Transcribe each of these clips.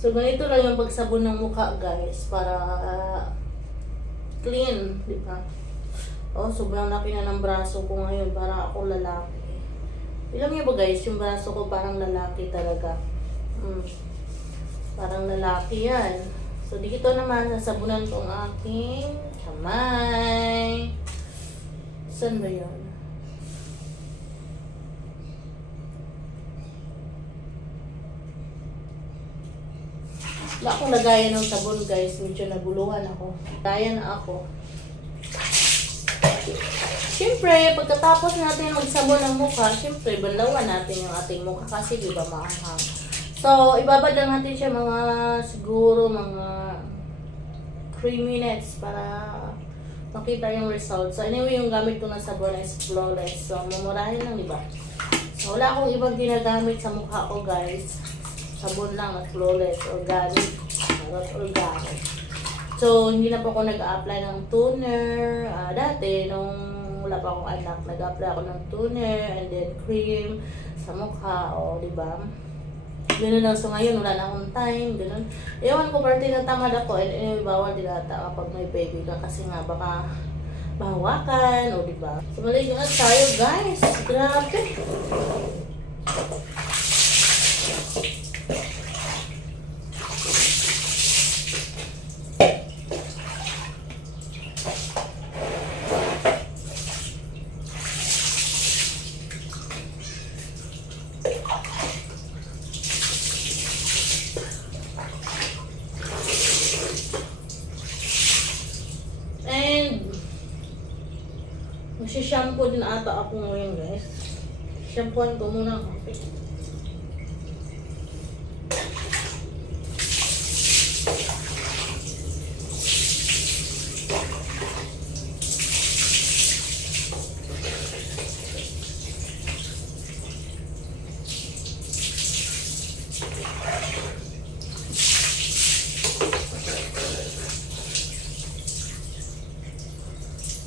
So, ganito lang yung pagsabon ng mukha, guys, para clean, di ba? Oh, sobrang laki na ng braso ko ngayon, para ako lalaki. Alam niyo ba, guys, yung braso ko parang lalaki talaga. Parang lalaki yan. So, dito naman, nasabunan ko ang aking kamay. Saan ba yun? Wala akong lagayan ng sabon, guys. Medyo naguluhan ako. Lagayan na ako. Siyempre, pagkatapos natin magsabon ng mukha, siyempre, banlawan natin yung ating mukha kasi di ba maanghang. So, ibabad lang natin siya siguro mga 3 minutes para makita yung result. So, anyway, yung gamit ko na sabon is Flawless. So, mumurahin lang, di ba? So, wala akong ibang ginagamit sa mukha ko, guys. Sabon lang at Flawless, organic, organic. So, hindi na po ako nag-a-apply ng toner. Dati, nung wala pa akong anak, nag-a-apply ako ng toner and then cream sa mukha, o, di ba? Ganun lang. So, ngayon, wala na akong time, ganun. Ewan ko, parte na tamad ako, and anyway, bawal din ata kapag may baby ka kasi nga, baka mahawakan, o, di ba? So, maliit na tayo, guys. Grabe. Magsishampoo din ata ako ngayon, guys. Shampooan ko muna ang kape.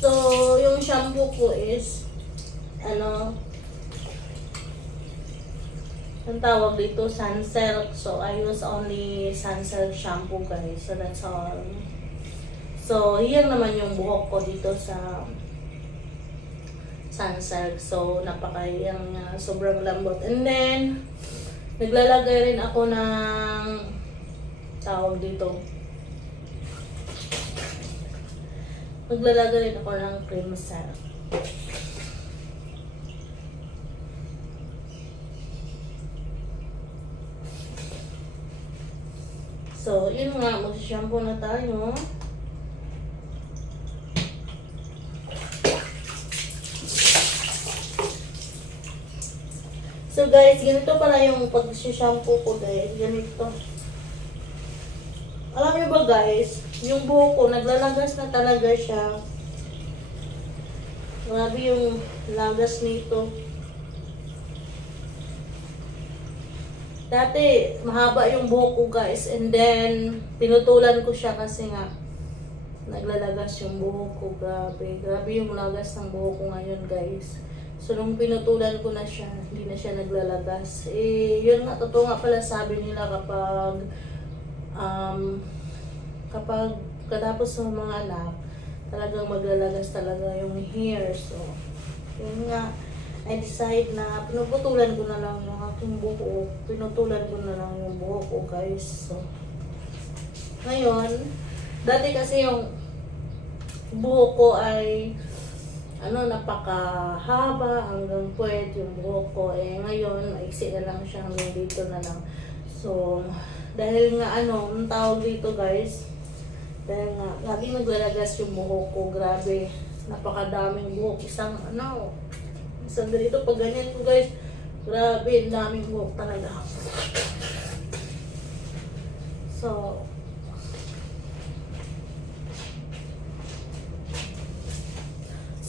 So, yung shampoo ko is, ang tawag dito, Sunsilk. So, I use only Sunsilk shampoo, guys. So, that's all. So, yan naman yung buhok ko dito sa Sunsilk. So, sobrang lambot. And then, naglalagay rin ako ng, tawag dito, maglalagay rin ako ng cream silk. So, yun nga, mag-shampoo na tayo. So, guys, ganito pala yung pag-shampoo ko, guys. Ganito. Alam niyo ba, guys, yung buhok ko, naglalagas na talaga siya. Grabe yung lagas nito. Dati, mahaba yung buhok ko, guys. And then, pinutulan ko siya kasi nga, naglalagas yung buhok ko. Grabe. Grabe yung lagas ng buhok ko ngayon, guys. So, nung pinutulan ko na siya, hindi na siya naglalagas. Eh, yun nga, totoo nga pala sabi nila kapag katapos ng mga anak, talagang maglalagas talaga yung hair. So, yun nga, I decide na pinuputulan ko na lang yung aking buhok. Pinutulan ko na lang yung buhok ko, guys. So, ngayon, dati kasi yung buhok ko ay napakahaba hanggang puwet yung buhok ko. Eh, ngayon, maiksi na lang siya hanggang dito na lang. So, dahil nga ang tawag dito, guys, dahil nga, lagi naglalagas yung buhok ko, grabe, napakadaming buhok, isang ganito, pag ganyan ko, guys, grabe, ang daming buhok talaga.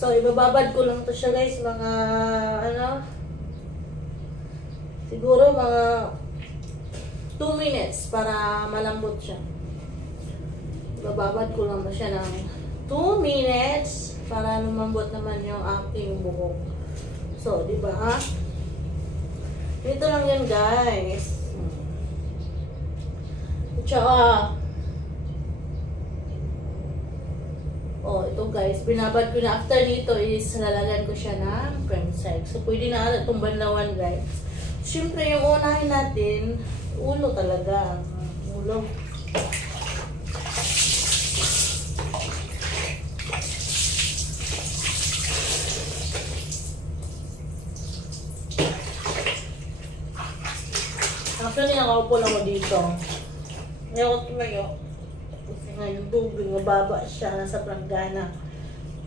So, ibababad ko lang to siya, guys, mga, siguro mga 2 minutes para malambot siya. Bababad ko lang ba siya ng 2 minutes para lumambot naman yung aking buhok. So, di ba? Ito lang yan, guys. Tsaka, oh, ito guys, binabad ko na after nito is lalagyan ko siya ng cream silk. So, pwede na itong banlawan guys. Siyempre, yung unahin natin, ulo talaga. Ulo. Actually, nakaupo lang ako dito. Ngayon ko tumayo. Kasi nga yung tubig, mababa siya, nasa planggana.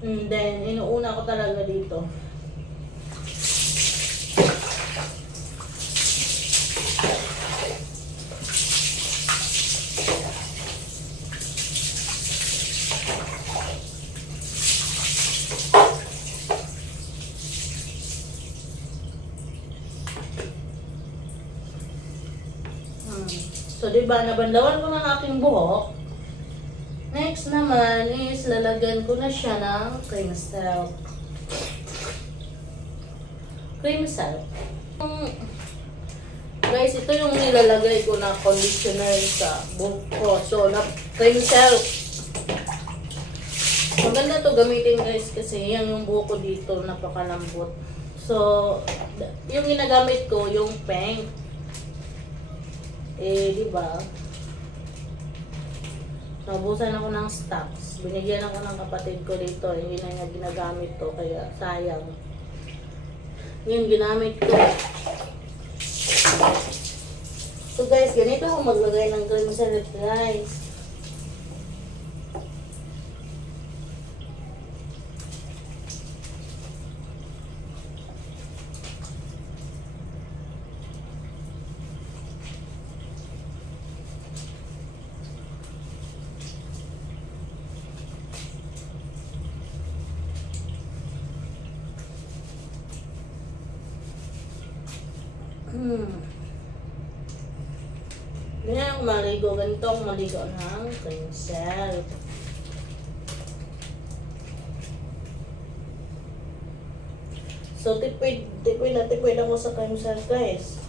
And then, inuuna ko talaga dito. So, diba, nabanlawan ko ng aking buhok. Next naman is lalagyan ko na siya ng cream silk. Cream silk. Guys, ito yung nilalagay ko na conditioner sa buhok ko. So, cream silk. Maganda to gamitin guys kasi yan yung buhok ko dito, napakalambot. So, yung ginagamit ko, yung pink. Diba? Nabusan ako ng stocks. Binigyan ako ng kapatid ko dito. Hindi na niya ginagamit to, kaya sayang. Yun, ginamit ko. So guys, ganito ako maglagay ng cream salad guys. Ganyan ako maligo. Ganito ako maligo ng cream silk. So, tipid ako sa cream silk guys.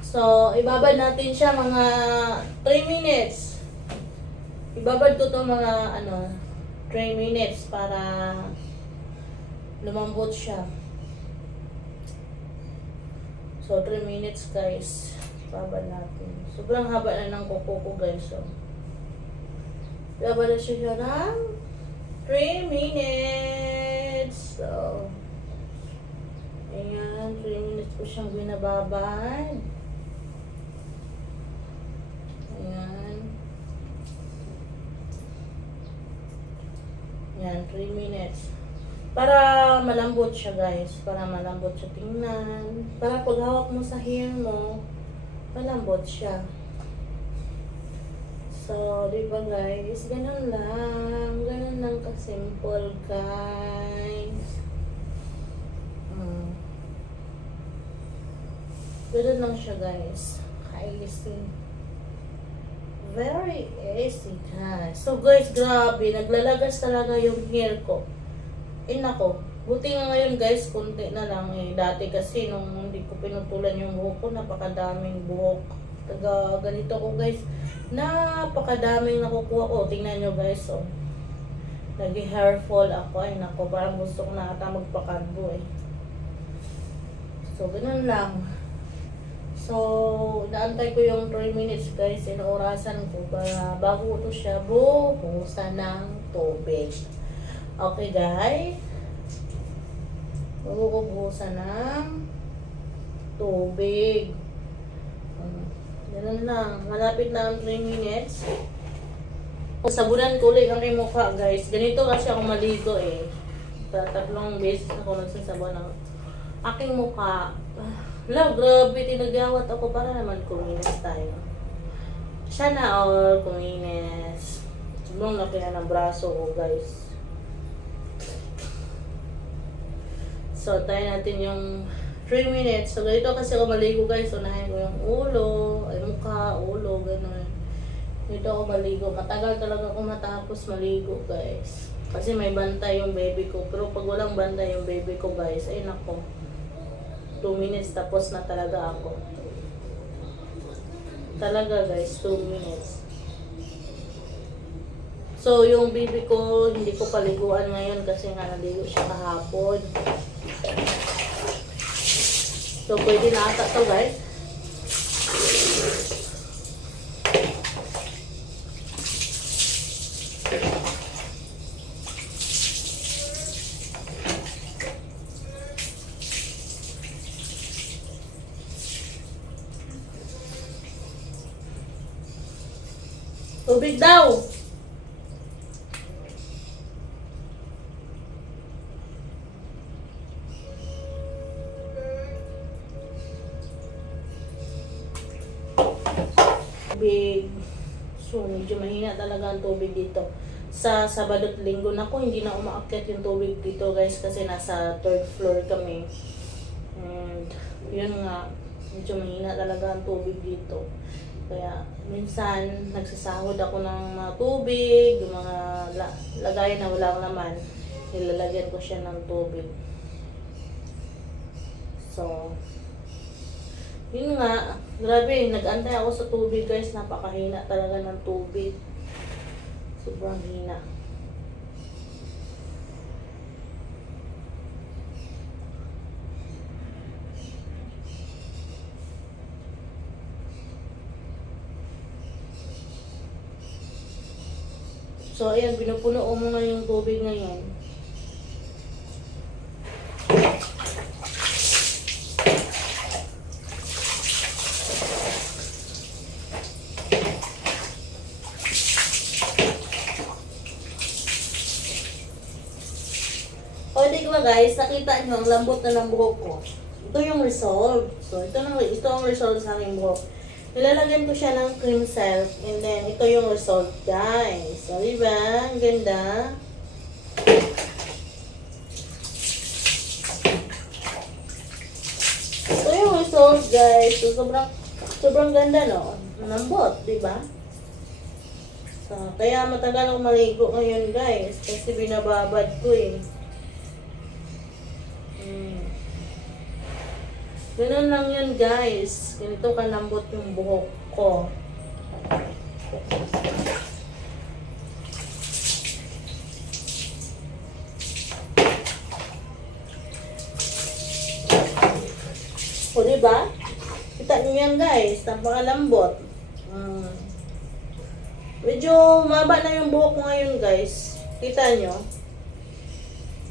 So, ibabad natin siya mga 3 minutes. Ibabad ko to mga 3 minutes para lumambot siya. So, 3 minutes guys. Ibabad natin. Sobrang haba na ng kuko ko guys. So, ibabad na siya ng 3 minutes. So, ayan. 3 minutes ko siyang binababad. Ayan. Yan, 3 minutes. Para malambot siya guys. Para malambot siya tingnan. Para pag hawak mo sa hair mo, malambot siya. So, diba guys? Ganun lang. Ganun lang ka-simple guys. Ganun lang siya guys. Ka-easy. Very easy guys. So guys, grabe. Naglalagas talaga yung hair ko. Nako. Buti nga ngayon guys, konti na lang Dati kasi nung hindi ko pinutulan yung buhok ko, napakadaming buhok. Taga ganito ko guys. Napakadaming nakukuha ko. Tingnan nyo guys. Oh. Nag-hair fall ako. Nako. Parang gusto ko na ata magpakarbo So, ganun lang. So, naantay ko yung 3 minutes guys, inaurasan ko para bago ito siya buhusan ng tubig. Okay guys? Bago ko buhusan ng tubig. Ganun lang. Malapit na ang 3 minutes. Sabunan ko ulit ang aking mukha guys. Ganito kasi ako maligo Tatlong beses ako nagsasabon ng aking mukha. Grabe, tinagawat ako para naman kuminis tayo. Sana all kuminis. Sobrang laki na ng braso ko, guys. So, tayo natin yung 3 minutes. So, ganito kasi ako maligo, guys. Unahin ko yung ulo, mukha, ulo, gano'n. Dito ako maligo. Matagal talaga ako matapos maligo, guys. Kasi may bantay yung baby ko. Pero pag walang bantay yung baby ko guys, ay nako. 2 minutes tapos na talaga ako. Talaga guys, 2 minutes. So yung baby ko, hindi ko paliguan ngayon kasi nga naligo siya kahapon. So pwede na ata to guys. Tubig daw! Tubig. So, medyo mahina talaga ang tubig dito. Sa Sabado at Linggo na ko, hindi na umaakyat yung tubig dito guys kasi nasa 3rd floor kami. And, yun nga, medyo mahina talaga ang tubig dito. Kaya, minsan, nagsasahod ako ng mga tubig, yung mga lagayan na walang laman, nilalagyan ko siya ng tubig. So, yun nga, grabe, nag-antay ako sa tubig guys, napakahina talaga ng tubig. Sobrang hina. So, ayan, pinupuno ko muna yung tubig ngayon. O, di ba guys, nakita nyo ang lambot na ng buhok ko. Ito yung result. So, ito ang result sa aking buhok. Nilalagyan ko siya ng cream silk. And then, ito yung result, guys. So, diba? Ang ganda. Ito yung result, guys. So, sobrang ganda, no? Lambot, diba? So, kaya matagal akong maligo ngayon, guys. Kasi binababad ko, eh. Ganun lang yun guys. Ganito kalambot yung buhok ko. O diba? Kita nyo yan guys. Napakalambot. Medyo humaba na yung buhok ko ngayon guys. Kita nyo?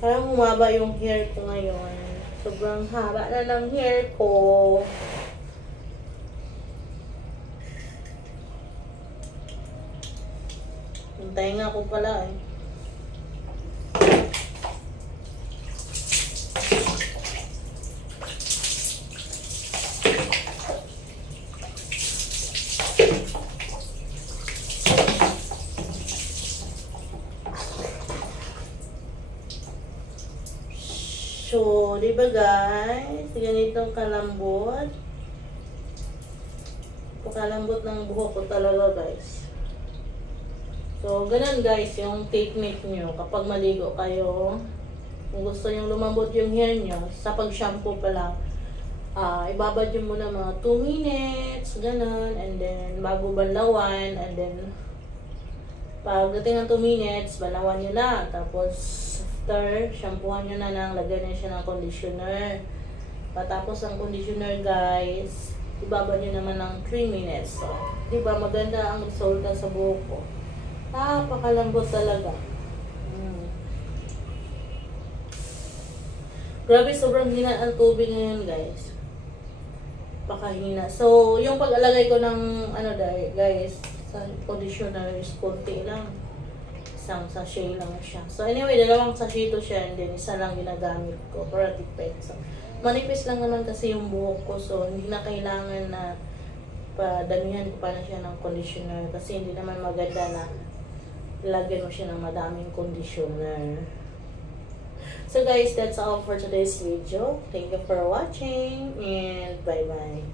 Parang humaba yung hair ko ngayon. Sobrang haba na ng hair ko. Yung tainga ko pala eh. So, di ba guys? Ganitong kalambot. Kalambot ng buhok ko talaga guys. So, ganun guys yung technique nyo kapag maligo kayo. Kung gusto nyo lumambot yung hair nyo, sa pag-shampoo pa lang, ibabad nyo muna mga 2 minutes, ganun. And then, bago banlawan. And then, pagdating ng 2 minutes, banlawan nyo na. Tapos, after, shampoohan nyo na lang, lagyan nyo siya ng conditioner. Patapos ang conditioner guys, ibaba nyo naman ng 3 minutes. So, diba maganda ang resulta sa buhok ko. Napakalambot talaga. Grabe, sobrang hina ang tubig ngayon guys. Pakahina. So, yung pag-alagay ko ng ano guys, sa conditioner is konti lang. Isang sachet lang siya. So anyway, 2 sachet to siya and then isa lang ginagamit ko para tipid. So manipis lang naman kasi yung buhok ko so hindi na kailangan na padamihan ko pa na siya ng conditioner kasi hindi naman maganda na lagyan mo siya ng madaming conditioner. So guys, that's all for today's video. Thank you for watching and bye bye.